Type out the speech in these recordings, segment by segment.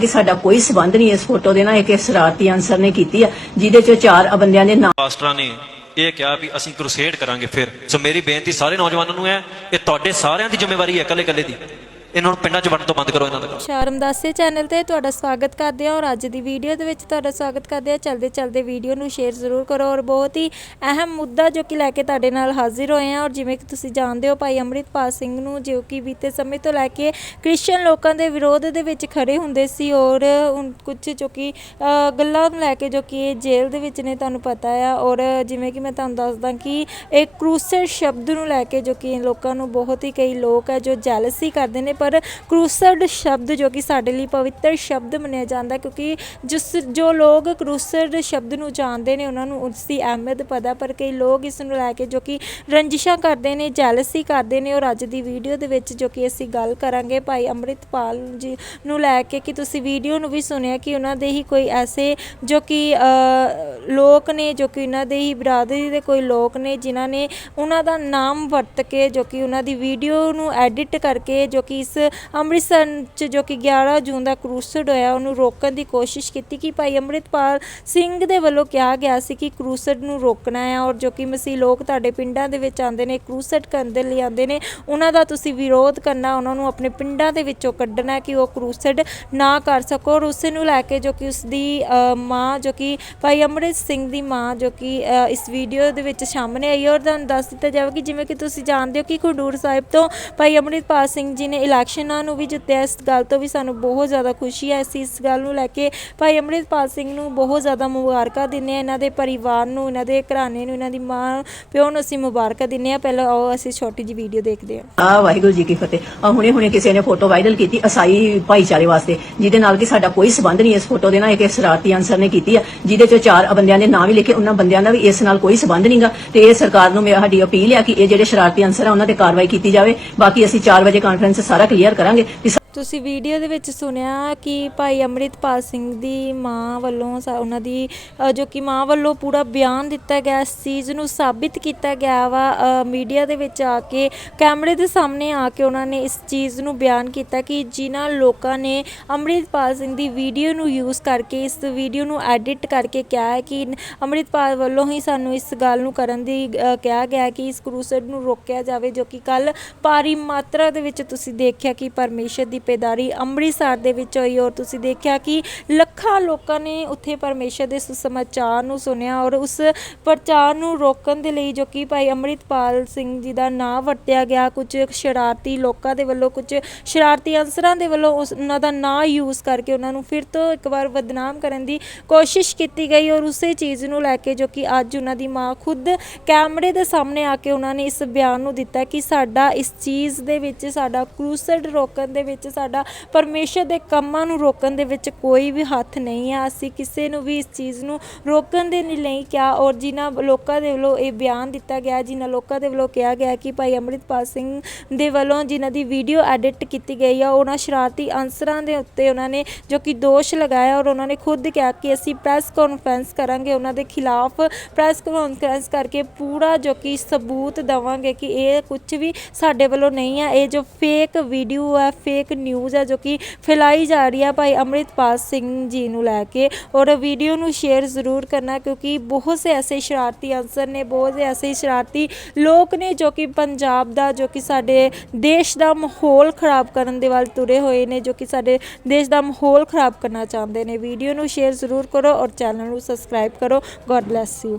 ਕਿ ਸਾਡਾ ਕੋਈ ਸਬੰਧ ਨਹੀਂ ਇਸ ਫੋਟੋ ਦੇ ਨਾਲ, ਇੱਕ ਸ਼ਰਾਰਤੀ ਅਨਸਰ ਨੇ ਕੀਤੀ ਆ, ਜਿਹਦੇ ਚ ਚਾਰ ਬੰਦਿਆਂ ਦੇ ਨਾਮ ਪਾਸਟਰਾਂ ਨੇ ਇਹ ਕਿਹਾ ਵੀ ਅਸੀਂ ਕਰੂਸੇਡ ਕਰਾਂਗੇ ਫਿਰ। ਸੋ ਮੇਰੀ ਬੇਨਤੀ ਸਾਰੇ ਨੌਜਵਾਨਾਂ ਨੂੰ ਹੈ, ਇਹ ਤੁਹਾਡੇ ਸਾਰਿਆਂ ਦੀ ਜ਼ਿੰਮੇਵਾਰੀ ਹੈ ਇਕੱਲੇ ਇਕੱਲੇ ਦੀ। ਇਹਨਾਂ ਨੂੰ ਪਿੰਡਾਂ 'ਚ ਵੜਨ ਤੋਂ ਬੰਦ ਕਰੋ ਇਹਨਾਂ ਦਾ ਸ਼ਰਮਦਾਸੇ ਚੈਨਲ ਤੇ ਤੁਹਾਡਾ ਸਵਾਗਤ ਕਰਦੇ ਹਾਂ ਔਰ ਅੱਜ ਦੀ ਵੀਡੀਓ ਦੇ ਵਿੱਚ ਤੁਹਾਡਾ ਸਵਾਗਤ ਕਰਦੇ ਹਾਂ। ਚਲਦੇ ਚਲਦੇ ਵੀਡੀਓ ਨੂੰ ਸ਼ੇਅਰ ਜ਼ਰੂਰ ਕਰੋ ਔਰ ਬਹੁਤ ਹੀ ਅਹਿਮ ਮੁੱਦਾ ਜੋ ਕਿ ਲੈ ਕੇ ਤੁਹਾਡੇ ਨਾਲ ਹਾਜ਼ਰ ਹੋਏ ਹਾਂ ਔਰ ਜਿਵੇਂ ਕਿ ਤੁਸੀਂ ਜਾਣਦੇ ਹੋ ਭਾਈ ਅੰਮ੍ਰਿਤਪਾਲ ਸਿੰਘ ਨੂੰ ਜੋ ਕਿ ਬੀਤੇ ਸਮੇਂ ਤੋਂ ਲੈ ਕੇ ਕ੍ਰਿਸਚੀਅਨ ਲੋਕਾਂ ਦੇ ਵਿਰੋਧ ਦੇ ਵਿੱਚ ਖੜੇ ਹੁੰਦੇ ਸੀ ਔਰ ਹੁਣ ਕੁਝ ਜੋ ਕਿ ਗੱਲਾਂ ਨੂੰ ਲੈ ਕੇ ਜੋ ਕਿ ਇਹ ਜੇਲ੍ਹ ਦੇ ਵਿੱਚ ਨੇ ਤੁਹਾਨੂੰ ਪਤਾ ਆ ਔਰ ਜਿਵੇਂ ਕਿ ਮੈਂ ਤੁਹਾਨੂੰ ਦੱਸਦਾ ਕਿ ਇਹ ਕਰੂਸਰ ਸ਼ਬਦ ਨੂੰ ਲੈ ਕੇ ਜੋ ਕਿ ਲੋਕਾਂ ਨੂੰ ਬਹੁਤ ਹੀ ਕਈ ਲੋਕ ਹੈ ਜੋ ਜੈਲਸੀ ਕਰਦੇ ਨੇ ਪਰ ਕਰੂਸਡ ਸ਼ਬਦ ਜੋ ਕਿ ਸਾਡੇ ਲਈ ਪਵਿੱਤਰ ਸ਼ਬਦ ਮੰਨਿਆ ਜਾਂਦਾ ਕਿਉਂਕਿ ਜਿਸ ਜੋ ਲੋਕ ਕਰੂਸਡ ਸ਼ਬਦ ਨੂੰ ਜਾਣਦੇ ਨੇ, ਉਹਨਾਂ ਨੂੰ ਉਸ ਦੀ ਅਹਿਮੀਅਤ ਪਤਾ ਪਰ ਕਈ ਲੋਕ ਇਸ ਨੂੰ ਲੈ ਕੇ ਜੋ ਕਿ ਰੰਜਿਸ਼ਾਂ ਕਰਦੇ ਨੇ ਜੈਲਸੀ ਕਰਦੇ ਨੇ, ਔਰ ਅੱਜ ਦੀ ਵੀਡੀਓ ਦੇ ਵਿੱਚ ਜੋ ਕਿ ਅਸੀਂ ਗੱਲ ਕਰਾਂਗੇ ਭਾਈ ਅੰਮ੍ਰਿਤਪਾਲ ਜੀ ਨੂੰ ਲੈ ਕੇ ਕਿ ਤੁਸੀਂ ਵੀਡੀਓ ਨੂੰ ਵੀ ਸੁਣਿਆ ਕਿ ਉਹਨਾਂ ਦੇ ਹੀ ਕੋਈ ਐਸੇ ਜੋ ਕਿ ਲੋਕ ਨੇ, ਜੋ ਕਿ ਉਹਨਾਂ ਦੇ ਹੀ ਬਰਾਦਰੀ ਦੇ ਕੋਈ ਲੋਕ ਨੇ, ਜਿਨ੍ਹਾਂ ਨੇ ਉਹਨਾਂ ਦਾ ਨਾਮ ਵਰਤ ਕੇ ਜੋ ਕਿ ਉਹਨਾਂ ਦੀ ਵੀਡੀਓ ਨੂੰ ਐਡਿਟ ਕਰਕੇ ਜੋ ਕਿ ਇਸ ਅੰਮ੍ਰਿਤਸਰ ਚ ਜੋ ਕਿ 11 ਜੂਨ ਦਾ ਕਰੂਸਡ ਹੋਇਆ, ਉਹਨੂੰ ਰੋਕਣ ਦੀ ਕੋਸ਼ਿਸ਼ ਕੀਤੀ ਕਿ ਭਾਈ ਅੰਮ੍ਰਿਤਪਾਲ ਸਿੰਘ ਦੇ ਵੱਲੋਂ ਕਿਹਾ ਗਿਆ ਸੀ ਕਿ ਕਰੂਸਡ ਨੂੰ ਰੋਕਣਾ ਹੈ ਔਰ ਜੋ ਕਿ ਮਸੀਹ ਲੋਕ ਤੁਹਾਡੇ ਪਿੰਡਾਂ ਦੇ ਵਿੱਚ ਆਉਂਦੇ ਨੇ, ਕਰੂਸਡ ਕਰਨ ਦੇ ਲਈ ਆਉਂਦੇ ਨੇ, ਉਹਨਾਂ ਦਾ ਤੁਸੀਂ ਵਿਰੋਧ ਕਰਨਾ, ਉਹਨਾਂ ਨੂੰ ਆਪਣੇ ਪਿੰਡਾਂ ਦੇ ਵਿੱਚੋਂ ਕੱਢਣਾ ਕਿ ਉਹ ਕਰੂਸਡ ਨਾ ਕਰ ਸਕੋ ਔਰ ਉਸੇ ਨੂੰ ਲੈ ਕੇ ਜੋ ਕਿ ਉਸ ਦੀ ਮਾਂ ਜੋ ਕਿ ਭਾਈ ਅੰਮ੍ਰਿਤ ਸਿੰਘ ਦੀ ਮਾਂ ਜੋ ਕਿ ਇਸ ਵੀਡੀਓ ਦੇ ਵਿੱਚ ਸਾਹਮਣੇ ਆਈ ਔਰ ਤੁਹਾਨੂੰ ਦੱਸ ਦਿੱਤਾ ਜਾਵੇ ਕਿ ਜਿਵੇਂ ਕਿ ਤੁਸੀਂ ਜਾਣਦੇ ਹੋ ਕਿ ਖਡੂਰ ਸਾਹਿਬ ਤੋਂ ਭਾਈ ਅੰਮ੍ਰਿਤਪਾਲ ਸਿੰਘ ਜੀ ਨੇ ਇਲੈਕਸ਼ਨਾਂ ਨੂੰ ਵੀ ਜਿੱਤਿਆ, ਇਸ ਗੱਲ ਤੋਂ ਵੀ ਸਾਨੂੰ ਬਹੁਤ ਜ਼ਿਆਦਾ ਖੁਸ਼ੀ ਹੈ, ਅਸੀਂ ਇਸ ਗੱਲ ਨੂੰ ਲੈ ਕੇ ਭਾਈ ਅੰਮ੍ਰਿਤਪਾਲ ਸਿੰਘ ਨੂੰ ਬਹੁਤ ਜ਼ਿਆਦਾ ਮੁਬਾਰਕਾਂ ਦਿੰਦੇ ਹਾਂ, ਇਹਨਾਂ ਦੇ ਪਰਿਵਾਰ ਨੂੰ, ਇਹਨਾਂ ਦੇ ਘਰਾਣੇ ਨੂੰ, ਇਹਨਾਂ ਦੀ ਮਾਂ ਪਿਓ ਨੂੰ ਅਸੀਂ ਮੁਬਾਰਕਾਂ ਦਿੰਦੇ ਹਾਂ। ਪਹਿਲਾਂ ਆਓ, ਅਸੀਂ ਛੋਟੀ ਜਿਹੀ ਵੀਡੀਓ ਦੇਖਦੇ ਹਾਂ। ਆ ਵਾਹਿਗੁਰੂ ਜੀ ਕੀ ਫਤਿਹ। ਆ ਹੁਣੇ ਹੁਣੇ ਕਿਸੇ ਨੇ ਫੋਟੋ ਵਾਇਰਲ ਕੀਤੀ ਅਸਾਈ ਭਾਈਚਾਰੇ ਵਾਸਤੇ, ਜਿਹਦੇ ਨਾਲ ਕਿ ਸਾਡਾ ਕੋਈ ਸਬੰਧ ਨਹੀਂ ਇਸ ਫੋਟੋ ਦੇ ਨਾਲ, ਇੱਕ ਸ਼ਰਾਰਤੀ ਅਨਸਰ ਨੇ ਕੀਤੀ ਆ, ਜਿਹਦੇ ਚ ਚਾਰ ਬੰਦਿਆਂ ਦੇ ਨਾਂ ਵੀ ਲਿਖੇ, ਉਹਨਾਂ ਬੰਦਿਆਂ ਦਾ ਵੀ ਇਸ ਨਾਲ ਕੋਈ ਸਬੰਧ ਨਹੀਂਗਾ। ਤੇ ਇਹ ਸਰਕਾਰ ਨੂੰ ਮੇਰਾ ਸਾਡੀ ਅਪੀਲ ਆ ਕਿ ਇਹ ਜਿਹੜੇ ਸ਼ਰਾਰਤੀ ਅਨਸਰ ਆ, ਉਹਨਾਂ ਤੇ ਕਾਰਵਾਈ ਕੀਤੀ ਜਾਵੇ। ਬਾਕੀ ਅਸੀਂ 4 ਵਜੇ ਕਾਨਫਰੰਸ ਸਾਰਾ ਕਲੀਅਰ ਕਰਾਂਗੇ ਕਿ ਤੁਸੀਂ ਵੀਡੀਓ ਦੇ ਵਿੱਚ ਸੁਣਿਆ ਕਿ ਭਾਈ ਅੰਮ੍ਰਿਤਪਾਲ ਸਿੰਘ ਦੀ ਮਾਂ ਵੱਲੋਂ ਸਾ- ਉਹਨਾਂ ਦੀ ਅ, ਜੋ ਕਿ ਮਾਂ ਵੱਲੋਂ ਪੂਰਾ ਬਿਆਨ ਦਿੱਤਾ ਗਿਆ ਇਸ ਚੀਜ਼ ਨੂੰ ਸਾਬਿਤ ਕੀਤਾ ਗਿਆ ਵਾ ਮੀਡੀਆ ਦੇ ਵਿੱਚ ਆ ਕੇ ਕੈਮਰੇ ਦੇ ਸਾਹਮਣੇ ਆ ਕੇ ਉਹਨਾਂ ਨੇ ਇਸ ਚੀਜ਼ ਨੂੰ ਬਿਆਨ ਕੀਤਾ ਕਿ ਜਿਨ੍ਹਾਂ ਲੋਕਾਂ ਨੇ ਅੰਮ੍ਰਿਤਪਾਲ ਸਿੰਘ ਦੀ ਵੀਡੀਓ ਨੂੰ ਯੂਜ਼ ਕਰਕੇ ਇਸ ਵੀਡੀਓ ਨੂੰ ਐਡਿਟ ਕਰਕੇ ਕਿਹਾ ਹੈ ਕਿ ਅੰਮ੍ਰਿਤਪਾਲ ਵੱਲੋਂ ਹੀ ਸਾਨੂੰ ਇਸ ਗੱਲ ਨੂੰ ਕਰਨ ਦੀ ਅ, ਕਿਹਾ ਗਿਆ ਕਿ ਇਸ ਕਰੂਸਡ ਨੂੰ ਰੋਕਿਆ ਜਾਵੇ ਜੋ ਕਿ ਕੱਲ ਭਾਰੀ ਮਾਤਰਾ ਦੇ ਵਿੱਚ ਤੁਸੀਂ ਦੇਖਿਆ ਕਿ ਪਰਮੇਸ਼ਰ ਦੀ ਪੇਦਾਰੀ ਅੰਮ੍ਰਿਤਸਰ ਦੇ ਵਿੱਚ ਹੋਈ ਔਰ ਤੁਸੀਂ ਦੇਖਿਆ ਕਿ ਲੱਖਾਂ ਲੋਕਾਂ ਨੇ ਉੱਥੇ ਪਰਮੇਸ਼ਰ ਦੇ ਸੁਸਮਾਚਾਰ ਨੂੰ ਸੁਣਿਆ ਔਰ ਉਸ ਪ੍ਰਚਾਰ ਨੂੰ ਰੋਕਣ ਦੇ ਲਈ ਜੋ ਕਿ ਭਾਈ ਅੰਮ੍ਰਿਤਪਾਲ ਸਿੰਘ ਜੀ ਦਾ ਨਾਂ ਵਰਤਿਆ ਗਿਆ, ਕੁਝ ਸ਼ਰਾਰਤੀ ਲੋਕਾਂ ਦੇ ਵੱਲੋਂ, ਕੁਝ ਸ਼ਰਾਰਤੀ ਅਨਸਰਾਂ ਦੇ ਵੱਲੋਂ ਉਸ ਉਹਨਾਂ ਦਾ ਨਾਂ ਯੂਜ਼ ਕਰਕੇ ਉਹਨਾਂ ਨੂੰ ਫਿਰ ਤੋਂ ਇੱਕ ਵਾਰ ਬਦਨਾਮ ਕਰਨ ਦੀ ਕੋਸ਼ਿਸ਼ ਕੀਤੀ ਗਈ ਔਰ ਉਸੇ ਚੀਜ਼ ਨੂੰ ਲੈ ਕੇ ਜੋ ਕਿ ਅੱਜ ਉਹਨਾਂ ਦੀ ਮਾਂ ਖੁਦ ਕੈਮਰੇ ਦੇ ਸਾਹਮਣੇ ਆ ਕੇ ਉਹਨਾਂ ਨੇ ਇਸ ਬਿਆਨ ਨੂੰ ਦਿੱਤਾ ਕਿ ਸਾਡਾ ਇਸ ਚੀਜ਼ ਦੇ ਵਿੱਚ, ਸਾਡਾ ਕਰੂਸਡ ਰੋਕਣ ਦੇ ਵਿੱਚ ਸਾਡਾ ਪਰਮੇਸ਼ਰ ਦੇ ਕੰਮਾਂ ਨੂੰ ਰੋਕਣ ਦੇ ਵਿੱਚ ਕੋਈ ਵੀ ਹੱਥ ਨਹੀਂ ਆ। ਅਸੀਂ ਕਿਸੇ ਨੂੰ ਵੀ ਇਸ ਚੀਜ਼ ਨੂੰ ਰੋਕਣ ਦੇ ਲਈ ਨਹੀਂ ਕਿਹਾ ਔਰ ਜਿਨ੍ਹਾਂ ਲੋਕਾਂ ਦੇ ਵੱਲੋਂ ਇਹ ਬਿਆਨ ਦਿੱਤਾ ਗਿਆ, ਜਿਨ੍ਹਾਂ ਲੋਕਾਂ ਦੇ ਵੱਲੋਂ ਕਿਹਾ ਗਿਆ ਕਿ ਭਾਈ ਅੰਮ੍ਰਿਤਪਾਲ ਸਿੰਘ ਦੇ ਵੱਲੋਂ ਜਿਨ੍ਹਾਂ ਦੀ ਵੀਡੀਓ ਐਡਿਟ ਕੀਤੀ ਗਈ ਆ, ਉਹਨਾਂ ਸ਼ਰਾਰਤੀ ਅਨਸਰਾਂ ਦੇ ਉੱਤੇ ਉਹਨਾਂ ਨੇ ਜੋ ਕਿ ਦੋਸ਼ ਲਗਾਇਆ ਔਰ ਉਹਨਾਂ ਨੇ ਖੁਦ ਕਿਹਾ ਕਿ ਅਸੀਂ ਪ੍ਰੈਸ ਕਾਨਫਰੰਸ ਕਰਾਂਗੇ, ਉਹਨਾਂ ਦੇ ਖਿਲਾਫ ਪ੍ਰੈਸ ਕਾਨਫਰੰਸ ਕਰਕੇ ਪੂਰਾ ਜੋ ਕਿ ਸਬੂਤ ਦਵਾਂਗੇ ਕਿ ਇਹ ਕੁਝ ਵੀ ਸਾਡੇ ਵੱਲੋਂ ਨਹੀਂ ਆ, ਇਹ ਜੋ ਫੇਕ ਵੀਡੀਓ ਹੈ ਫੇਕ ਨਿਊਜ਼ ਹੈ ਜੋ ਕਿ ਫੈਲਾਈ ਜਾ ਰਹੀ ਹੈ ਭਾਈ ਅੰਮ੍ਰਿਤਪਾਲ ਸਿੰਘ ਜੀ ਨੂੰ ਲੈ ਕੇ ਔਰ ਵੀਡੀਓ ਨੂੰ ਸ਼ੇਅਰ ਜ਼ਰੂਰ ਕਰਨਾ ਕਿਉਂਕਿ ਬਹੁਤ ਸੇ ਐਸੇ ਸ਼ਰਾਰਤੀ ਅਨਸਰ ਨੇ, ਬਹੁਤ ਸੇ ਐਸੇ ਸ਼ਰਾਰਤੀ ਲੋਕ ਨੇ ਜੋ ਕਿ ਪੰਜਾਬ ਦਾ, ਜੋ ਕਿ ਸਾਡੇ ਦੇਸ਼ ਦਾ ਮਾਹੌਲ ਖਰਾਬ ਕਰਨ ਦੇ ਵੱਲ ਤੁਰੇ ਹੋਏ ਨੇ, ਜੋ ਕਿ ਸਾਡੇ ਦੇਸ਼ ਦਾ ਮਾਹੌਲ ਖਰਾਬ ਕਰਨਾ ਚਾਹੁੰਦੇ ਨੇ। ਵੀਡੀਓ ਨੂੰ ਸ਼ੇਅਰ ਜ਼ਰੂਰ ਕਰੋ ਔਰ ਚੈਨਲ ਨੂੰ ਸਬਸਕ੍ਰਾਈਬ ਕਰੋ। ਗੋਡ ਬlesਸ ਯੂ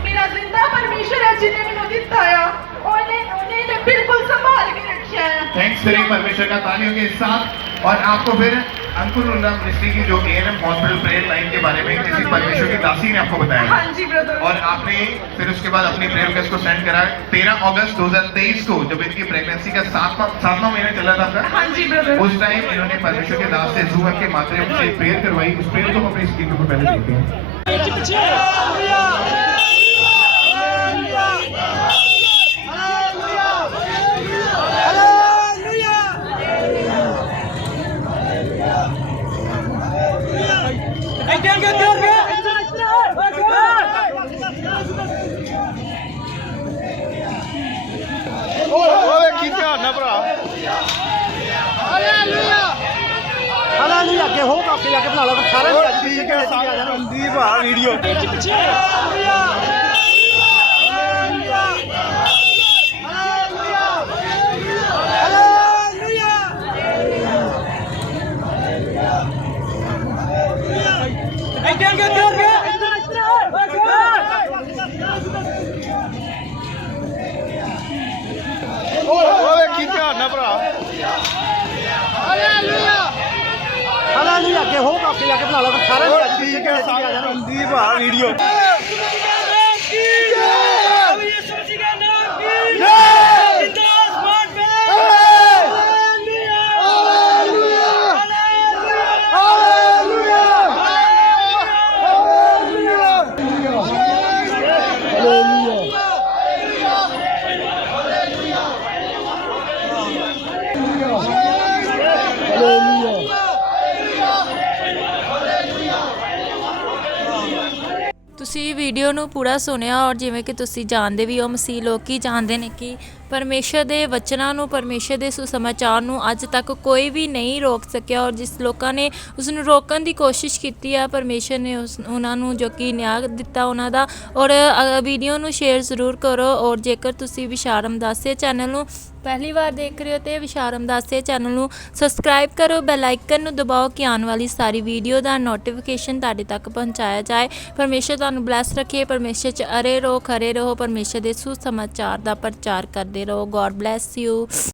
मेरा ज़िंदा परमेश्वर है जिन्हें मैंने दिता है उन्हें ने बिल्कुल संभाल के रखा है। थैंक्स करें परमेश्वर का तालियों के साथ। और आपको फिर अंकुर उल्लाम मिस्त्री की जो A N M hospital prayer line के बारे में किसी परमेश्वर की दासी ने आपको बताया। हाँ जी ब्रदर और आपने फिर उसके बाद अपनी प्रेयर रिक्वेस्ट को सेंड करा। तेरह अगस्त 2023 को जब इनकी प्रेगनेंसी का सातवा सातवां महीना चला था सर हाँ जी ब्रदर उस टाइम इन्होंने परमेश्वर के दास से जूम के माध्यम से प्रेयर करवाई। उस प्रेयर को हम अपनी स्क्रीन पर पहले देखते हैं। ਹਾਲੇਲੂਇਆ। ਅੱਗੇ ਹੋ ਕਾਪੀ ਕੇ ਬਣਾ ਲਓ। ਸਾਰੇ ਨੇ ਠੀਕ ਹੈ ਸੰਦੀਪ ਆ ਵੀਡੀਓ। ਓਏ ਕੀ ਧਿਆਨ ਨਾਲ ਭਰਾ ਹਾਲੇਲੂਇਆ ਅੱਗੇ ਹੋ ਕਾਪੀ ਜਾ ਕੇ ਬਣਾ ਲਓ ਸਾਰੇ ਨੇ ਅੱਜ ਠੀਕ ਹੈ ਸਾਰੇ ਸੰਦੀਪ ਆ ਵੀਡੀਓ ਤੁਸੀਂ ਵੀਡੀਓ ਨੂੰ ਪੂਰਾ ਸੁਣਿਆ ਔਰ ਜਿਵੇਂ ਕਿ ਤੁਸੀਂ ਜਾਣਦੇ ਵੀ ਹੋ, ਮਸੀਹ ਲੋਕੀ ਜਾਣਦੇ ਨੇ ਕਿ ਪਰਮੇਸ਼ਰ ਦੇ ਵਚਨਾਂ ਨੂੰ, ਪਰਮੇਸ਼ਰ ਦੇ ਸੁਸਮਾਚਾਰ ਨੂੰ ਅੱਜ ਤੱਕ ਕੋਈ ਵੀ ਨਹੀਂ ਰੋਕ ਸਕਿਆ ਔਰ ਜਿਸ ਲੋਕਾਂ ਨੇ ਉਸ ਨੂੰ ਰੋਕਣ ਦੀ ਕੋਸ਼ਿਸ਼ ਕੀਤੀ ਆ, ਪਰਮੇਸ਼ਰ ਨੇ ਉਸ, ਉਹਨਾਂ ਨੂੰ ਜੋ ਕਿ ਨਿਆਂ ਦਿੱਤਾ ਉਹਨਾਂ ਦਾ ਔਰ ਵੀਡੀਓ ਨੂੰ ਸ਼ੇਅਰ ਜ਼ਰੂਰ ਕਰੋ ਔਰ ਜੇਕਰ ਤੁਸੀਂ ਵਿਸ਼ਾਰਮ ਦਾਸੇ ਚੈਨਲ ਨੂੰ ਪਹਿਲੀ ਵਾਰ ਦੇਖ ਰਹੇ ਹੋ ਤੇ ਵਿਸ਼ਾਰਮ ਦਾਸੇ ਚੈਨਲ ਨੂੰ ਸਬਸਕ੍ਰਾਈਬ ਕਰੋ, ਬੈਲ ਆਈਕਨ ਨੂੰ ਦਬਾਓ ਕਿ ਆਉਣ ਵਾਲੀ ਸਾਰੀ ਵੀਡੀਓ ਦਾ ਨੋਟੀਫਿਕੇਸ਼ਨ ਤੁਹਾਡੇ ਤੱਕ ਪਹੁੰਚਾਇਆ ਜਾਏ। ਪਰਮੇਸ਼ਰ ਤੁਹਾਨੂੰ ਬਲੈਸ ਰੱਖੇ, ਪਰਮੇਸ਼ਰ ਚ ਅਰੇ ਰਹੋ, ਖਰੇ ਰਹੋ, ਪਰਮੇਸ਼ਰ ਦੇ ਸੁਸਮਾਚਾਰ ਦਾ ਪ੍ਰਚਾਰ ਕਰਦੇ ਰਹੋ ਗੋਡ ਬlesਸ ਯੂ